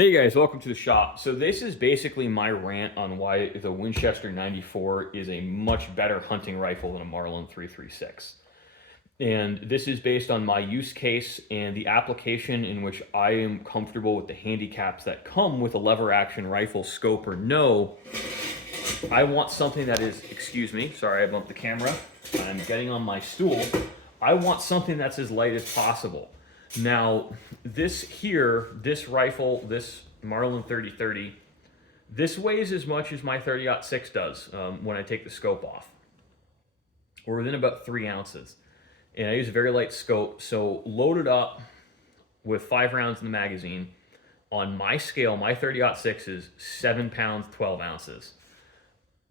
Hey guys, welcome to the shop. So this is basically my rant on why the Winchester 94 is a much better hunting rifle than a Marlin 336. And this is based on my use case and the application in which I am comfortable with the handicaps that come with a lever action rifle, scope or no. I want something that is, excuse me, sorry I bumped the camera. I'm getting on my stool. I want something that's as light as possible. Now, this rifle, this Marlin 3030, this weighs as much as my 30-06 does when I take the scope off. We're within about 3 ounces. And I use a very light scope, so loaded up with 5 rounds in the magazine, on my scale, my 30-06 is 7 pounds, 12 ounces.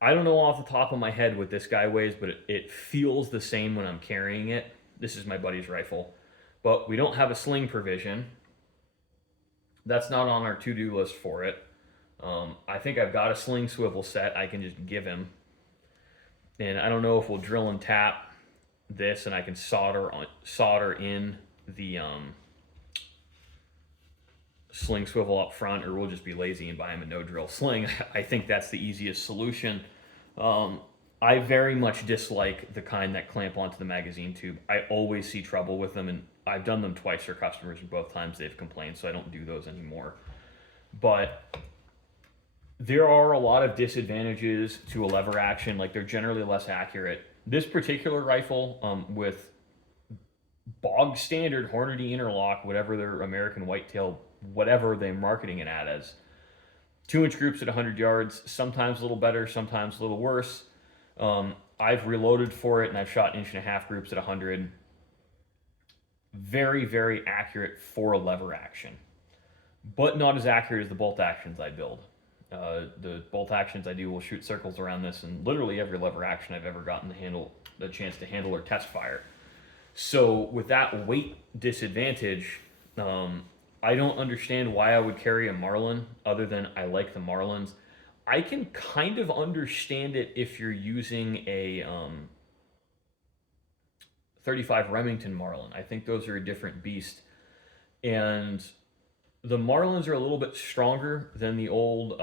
I don't know off the top of my head what this guy weighs, but it feels the same when I'm carrying it. This is my buddy's rifle. But we don't have a sling provision. That's not on our to-do list for it. I think I've got a sling swivel set I can just give him. And I don't know if we'll drill and tap this and I can solder in the sling swivel up front, or we'll just be lazy and buy him a no drill sling. I think that's the easiest solution. I very much dislike the kind that clamp onto the magazine tube. I always see trouble with them, and I've done them twice for customers, and both times they've complained, so I don't do those anymore. But there are a lot of disadvantages to a lever action. Like, they're generally less accurate. This particular rifle, with bog standard Hornady interlock, whatever their American whitetail, whatever they're marketing it at as, 2-inch groups at 100 yards, sometimes a little better, sometimes a little worse. I've reloaded for it and I've shot 1.5-inch groups at 100. Very, very accurate for a lever action, but not as accurate as the bolt actions I build. The bolt actions I do will shoot circles around this, and literally every lever action I've ever gotten the chance to handle or test fire. So with that weight disadvantage, I don't understand why I would carry a Marlin other than I like the Marlins. I can kind of understand it if you're using a 35 Remington Marlin. I think those are a different beast. And the Marlins are a little bit stronger than the old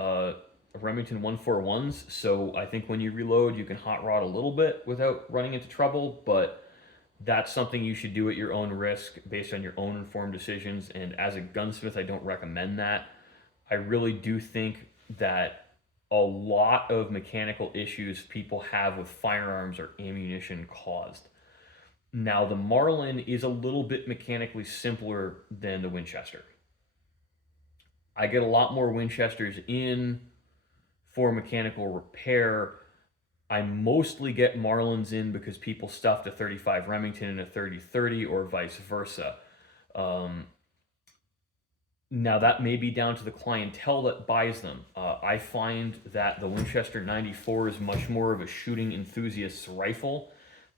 Remington 141s. So I think when you reload, you can hot rod a little bit without running into trouble. But that's something you should do at your own risk based on your own informed decisions. And as a gunsmith, I don't recommend that. I really do think that a lot of mechanical issues people have with firearms are ammunition caused. Now, the Marlin is a little bit mechanically simpler than the Winchester. I get a lot more Winchesters in for mechanical repair. I mostly get Marlins in because people stuffed a 35 Remington in a 30-30 or vice versa. Now, that may be down to the clientele that buys them. I find that the Winchester 94 is much more of a shooting enthusiast's rifle,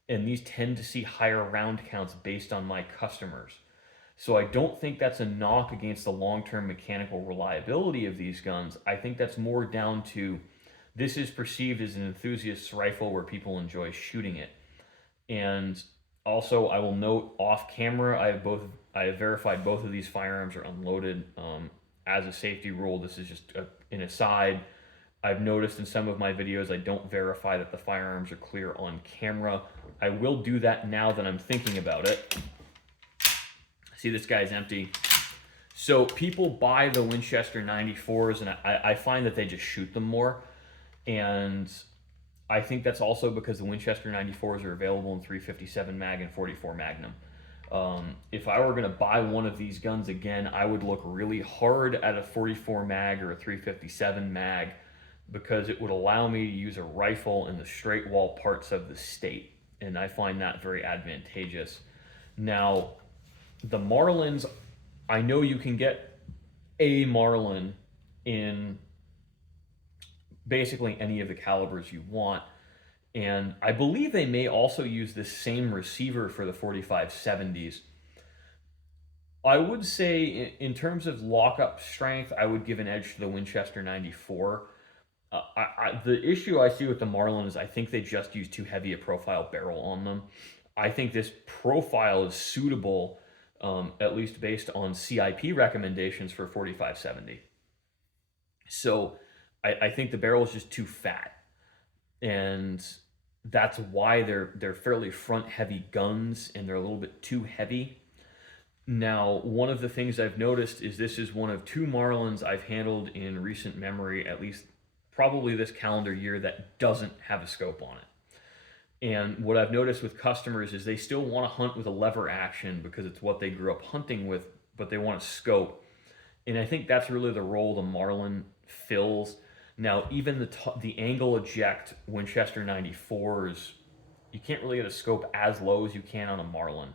and these tend to see higher round counts based on my customers. So I don't think that's a knock against the long-term mechanical reliability of these guns. I think that's more down to this is perceived as an enthusiast's rifle where people enjoy shooting it. And also, I will note off camera, I have verified both of these firearms are unloaded. As a safety rule, this is just an aside. I've noticed in some of my videos I don't verify that the firearms are clear on camera. I will do that now that I'm thinking about it. See, this guy's empty. So people buy the Winchester 94s, and I find that they just shoot them more. And I think that's also because the Winchester 94s are available in 357 mag and 44 Magnum. If I were going to buy one of these guns again, I would look really hard at a 44 mag or a 357 mag, because it would allow me to use a rifle in the straight wall parts of the state. And I find that very advantageous. Now, the Marlins, I know you can get a Marlin in basically any of the calibers you want. And I believe they may also use this same receiver for the 4570s. I would say in terms of lockup strength, I would give an edge to the Winchester 94. The issue I see with the Marlin is I think they just use too heavy a profile barrel on them. I think this profile is suitable, at least based on CIP recommendations for 4570. So I think the barrel is just too fat, and that's why they're fairly front heavy guns, and they're a little bit too heavy. Now, one of the things I've noticed is this is one of two Marlins I've handled in recent memory, at least probably this calendar year, that doesn't have a scope on it. And what I've noticed with customers is they still want to hunt with a lever action because it's what they grew up hunting with, but they want a scope. And I think that's really the role the Marlin fills. Now, even the angle eject Winchester 94s, you can't really get a scope as low as you can on a Marlin.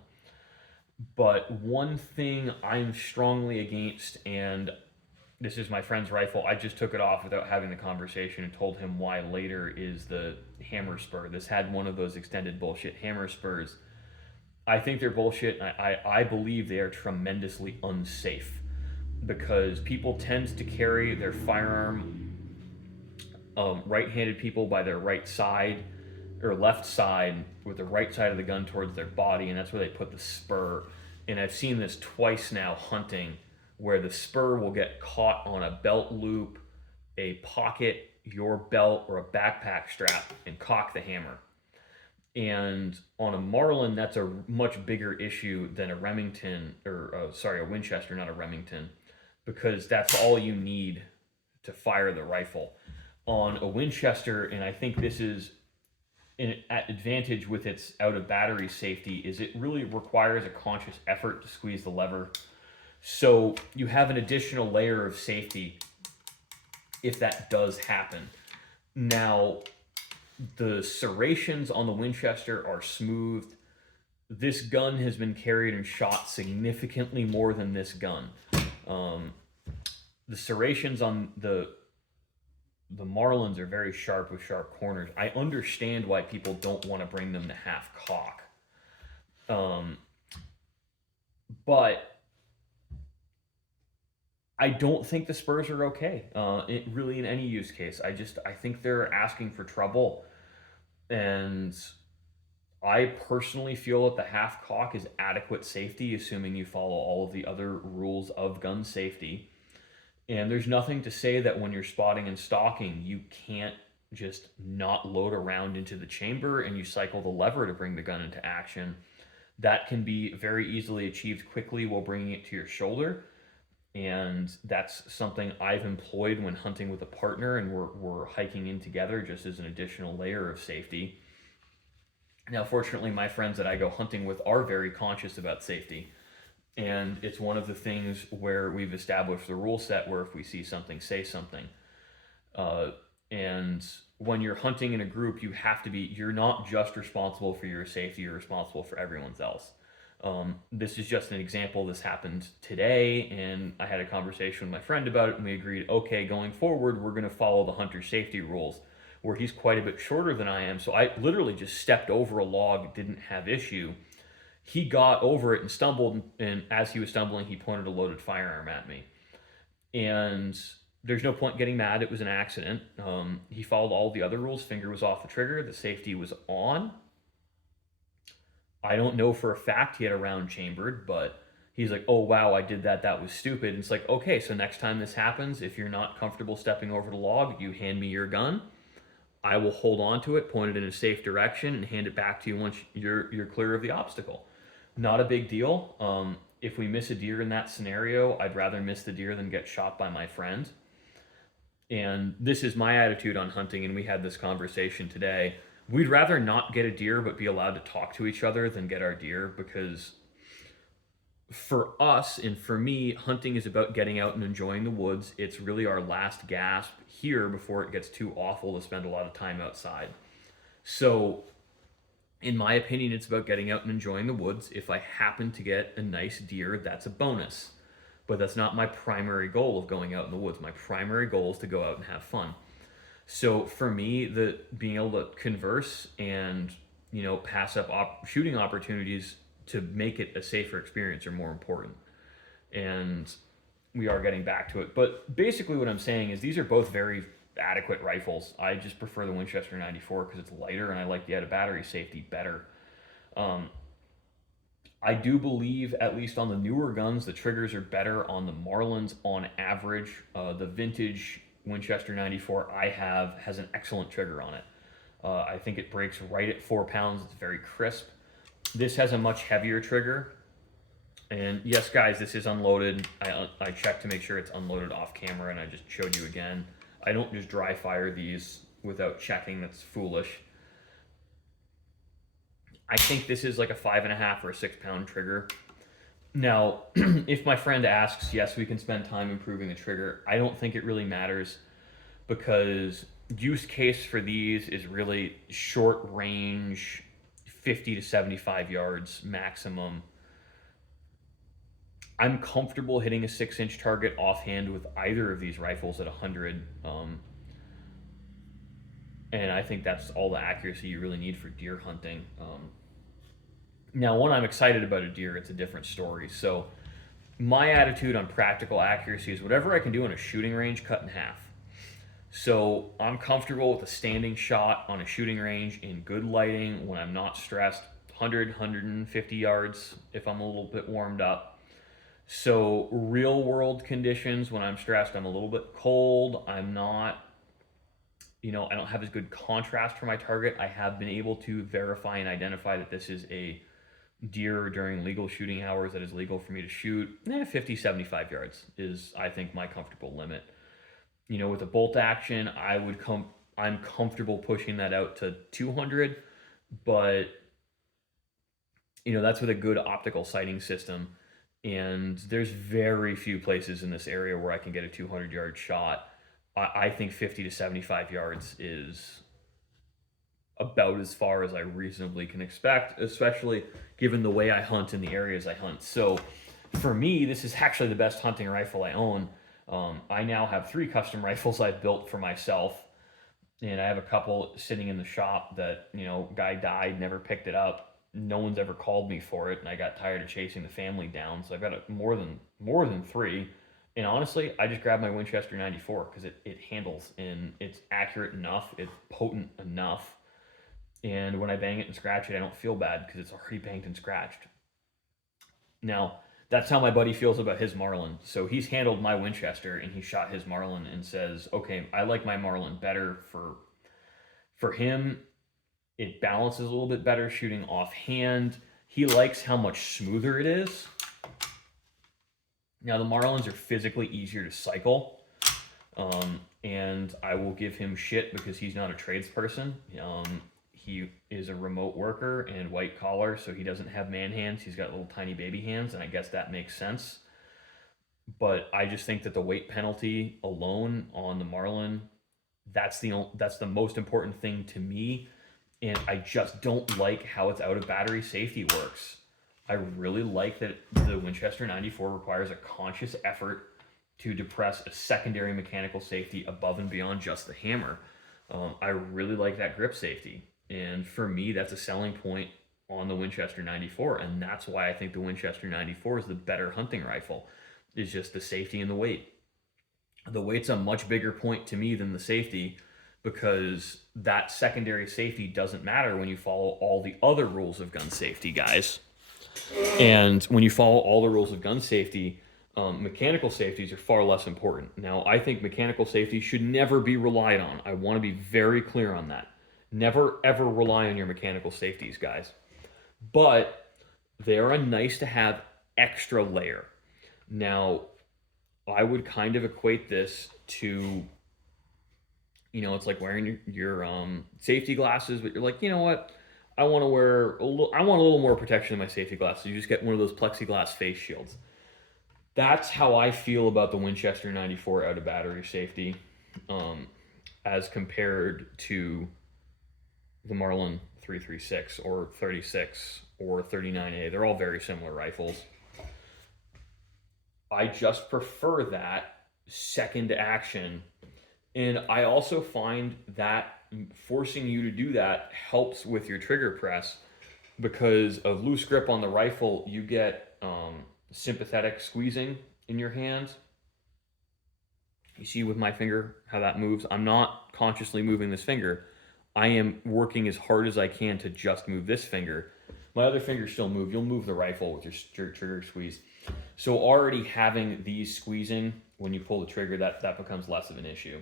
But one thing I'm strongly against, and this is my friend's rifle, I just took it off without having the conversation and told him why later, is the hammer spur. This had one of those extended bullshit hammer spurs. I think they're bullshit. I believe they are tremendously unsafe because people tend to carry their firearm, right-handed people by their right side or left side with the right side of the gun towards their body, and that's where they put the spur. And I've seen this twice now hunting, where the spur will get caught on a belt loop, a pocket, your belt, or a backpack strap, and cock the hammer. And on a Marlin, that's a much bigger issue than a Remington, or sorry, a Winchester, not a Remington, because that's all you need to fire the rifle. On a Winchester, and I think this is an advantage with its out of battery safety, is it really requires a conscious effort to squeeze the lever. So you have an additional layer of safety if that does happen. Now, the serrations on the Winchester are smoothed. This gun has been carried and shot significantly more than this gun. Um, the serrations on the Marlins are very sharp with sharp corners. I understand why people don't want to bring them to half cock. Um, but I don't think the Spurs are okay. Really, in any use case, I think they're asking for trouble, and I personally feel that the half cock is adequate safety, assuming you follow all of the other rules of gun safety. And there's nothing to say that when you're spotting and stalking, you can't just not load a round into the chamber and you cycle the lever to bring the gun into action. That can be very easily achieved quickly while bringing it to your shoulder. And that's something I've employed when hunting with a partner and we're hiking in together, just as an additional layer of safety. Now, fortunately, my friends that I go hunting with are very conscious about safety. And it's one of the things where we've established the rule set where if we see something, say something. Uh, and when you're hunting in a group, you're not just responsible for your safety, you're responsible for everyone's else. This is just an example. This happened today, and I had a conversation with my friend about it, and we agreed, okay, going forward, we're going to follow the hunter safety rules, where he's quite a bit shorter than I am. So I literally just stepped over a log, didn't have issue. He got over it and stumbled, and as he was stumbling, he pointed a loaded firearm at me. And there's no point getting mad. It was an accident. He followed all the other rules. Finger was off the trigger. The safety was on. I don't know for a fact he had a round chambered, but he's like, oh, wow, I did that. That was stupid. And it's like, okay, so next time this happens, if you're not comfortable stepping over the log, you hand me your gun. I will hold on to it, point it in a safe direction, and hand it back to you once you're clear of the obstacle. Not a big deal. If we miss a deer in that scenario, I'd rather miss the deer than get shot by my friend. And this is my attitude on hunting, and we had this conversation today. We'd rather not get a deer but be allowed to talk to each other than get our deer, because for us and for me, hunting is about getting out and enjoying the woods. It's really our last gasp here before it gets too awful to spend a lot of time outside. So in my opinion, it's about getting out and enjoying the woods. If I happen to get a nice deer, that's a bonus. But that's not my primary goal of going out in the woods. My primary goal is to go out and have fun. So for me, the being able to converse and pass up shooting opportunities to make it a safer experience are more important. And we are getting back to it. But basically, what I'm saying is these are both very adequate rifles. I just prefer the Winchester 94 because it's lighter and I like the out of battery safety better. Um, I do believe, at least on the newer guns, the triggers are better on the Marlins on average. The vintage Winchester 94 I have has an excellent trigger on it. I think it breaks right at 4 pounds. It's very crisp. This has a much heavier trigger. And yes, guys, this is unloaded. I checked to make sure it's unloaded off camera, and I just showed you again. I don't just dry fire these without checking. That's foolish. I think this is like a 5.5 or a 6 pound trigger. Now, if my friend asks, yes, we can spend time improving the trigger. I don't think it really matters because use case for these is really short range, 50 to 75 yards maximum. I'm comfortable hitting a 6-inch target offhand with either of these rifles at 100. And I think that's all the accuracy you really need for deer hunting. Now, when I'm excited about a deer, it's a different story. So, my attitude on practical accuracy is whatever I can do on a shooting range, cut in half. So, I'm comfortable with a standing shot on a shooting range in good lighting when I'm not stressed, 100, 150 yards if I'm a little bit warmed up. So, real world conditions, when I'm stressed, I'm a little bit cold. I'm not, I don't have as good contrast for my target. I have been able to verify and identify that this is a deer during legal shooting hours that is legal for me to shoot. 50, 75 yards is, I think, my comfortable limit. With a bolt action, I'm comfortable pushing that out to 200, but, that's with a good optical sighting system. And there's very few places in this area where I can get a 200-yard shot. I think 50 to 75 yards is about as far as I reasonably can expect, especially given the way I hunt in the areas I hunt. So for me, this is actually the best hunting rifle I own. I now have 3 custom rifles I've built for myself, and I have a couple sitting in the shop that, guy died, never picked it up. No one's ever called me for it, and I got tired of chasing the family down, so I've got more than 3. And honestly, I just grabbed my Winchester 94 because it handles, and it's accurate enough, it's potent enough. And when I bang it and scratch it, I don't feel bad because it's already banged and scratched. Now, that's how my buddy feels about his Marlin. So he's handled my Winchester and he shot his Marlin and says, okay, I like my Marlin better for him. It balances a little bit better shooting offhand. He likes how much smoother it is. Now, the Marlins are physically easier to cycle. And I will give him shit because he's not a tradesperson. He is a remote worker and white collar, so he doesn't have man hands. He's got little tiny baby hands, and I guess that makes sense. But I just think that the weight penalty alone on the Marlin, that's the most important thing to me. And I just don't like how its out of battery safety works. I really like that the Winchester 94 requires a conscious effort to depress a secondary mechanical safety above and beyond just the hammer. I really like that grip safety. And for me, that's a selling point on the Winchester 94. And that's why I think the Winchester 94 is the better hunting rifle, is just the safety and the weight. The weight's a much bigger point to me than the safety because that secondary safety doesn't matter when you follow all the other rules of gun safety, guys. And when you follow all the rules of gun safety, mechanical safeties are far less important. Now, I think mechanical safety should never be relied on. I want to be very clear on that. Never, ever rely on your mechanical safeties, guys. But they are a nice to have extra layer. Now, I would kind of equate this to, it's like wearing your safety glasses, but you're like, you know what? I want a little more protection in my safety glasses. You just get one of those plexiglass face shields. That's how I feel about the Winchester 94 out of battery safety, as compared to the Marlin 336 or 36 or 39A. They're all very similar rifles. I just prefer that second action. And I also find that forcing you to do that helps with your trigger press because of loose grip on the rifle. You get sympathetic squeezing in your hands. You see with my finger how that moves. I'm not consciously moving this finger. I am working as hard as I can to just move this finger. My other fingers still move. You'll move the rifle with your trigger squeeze. So already having these squeezing when you pull the trigger, that becomes less of an issue,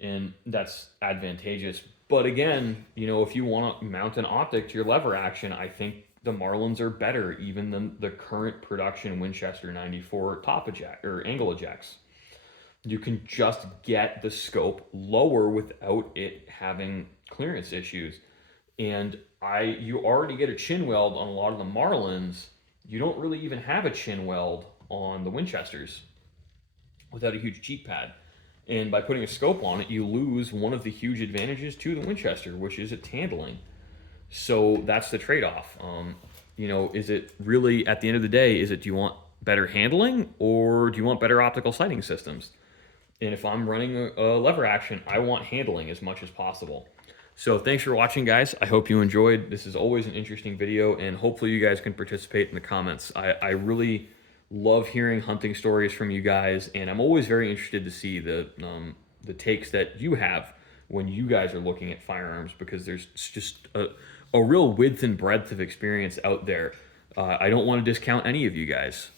and that's advantageous. But again, you know, if you want to mount an optic to your lever action, I think the Marlins are better even than the current production Winchester 94 top eject or angle ejects. You can just get the scope lower without it having clearance issues. And you already get a chin weld on a lot of the Marlins. You don't really even have a chin weld on the Winchesters without a huge cheek pad. And by putting a scope on it, you lose one of the huge advantages to the Winchester, which is its handling. So that's the trade-off. You know, is it really, at the end of the day, do you want better handling or do you want better optical sighting systems? And if I'm running a lever action, I want handling as much as possible. So thanks for watching, guys. I hope you enjoyed. This is always an interesting video, and hopefully you guys can participate in the comments. I really love hearing hunting stories from you guys, and I'm always very interested to see the takes that you have when you guys are looking at firearms, because there's just a real width and breadth of experience out there. I don't want to discount any of you guys.